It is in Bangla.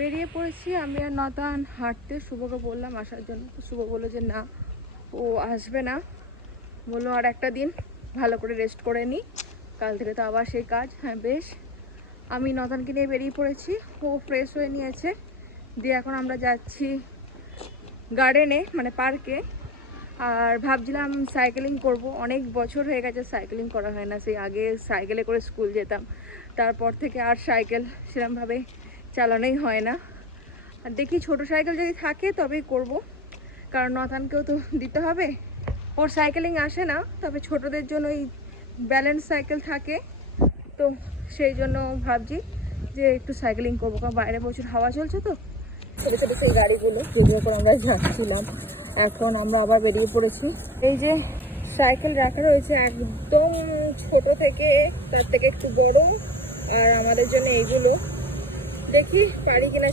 বেরিয়ে পড়েছি আমি আর নতান হাঁটতে। শুভকে বললাম আসার জন্য, তো শুভ বললো যে না, ও আসবে না, বললো আর একটা দিন ভালো করে রেস্ট করে নিই, কাল থেকে তো আবার সেই কাজ। হ্যাঁ বেশ, আমি নতানকে নিয়ে বেরিয়ে পড়েছি, ও ফ্রেশ হয়ে নিয়েছে। দিয়ে এখন আমরা যাচ্ছি গার্ডেনে, মানে পার্কে। আর ভাবছিলাম সাইকেলিং করব, অনেক বছর হয়ে গেছে সাইকেলিং করা হয় না। সেই আগে সাইকেলে করে স্কুল যেতাম, তারপর থেকে আর সাইকেল সেরকমভাবে চালানোই হয় না। আর দেখি ছোট সাইকেল যদি থাকে তবেই করব, কারণ নতানকেও তো দিতে হবে। ওর সাইকেলিং আসে না, তবে ছোটদের জন্য ওই ব্যালেন্স সাইকেল থাকে, তো সেই জন্য ভাবছি যে একটু সাইকেলিং করবো, কারণ বাইরে প্রচুর হাওয়া চলছে। তো ছোটো ছোটো সেই গাড়িগুলো যেগুলো করে আমরা যাচ্ছিলাম, এখন আমরা আবার বেরিয়ে পড়েছি। এই যে সাইকেল রাখা রয়েছে একদম ছোট থেকে তার থেকে একটু বড়, আর আমাদের জন্য এইগুলো। দেখি পারি কিনা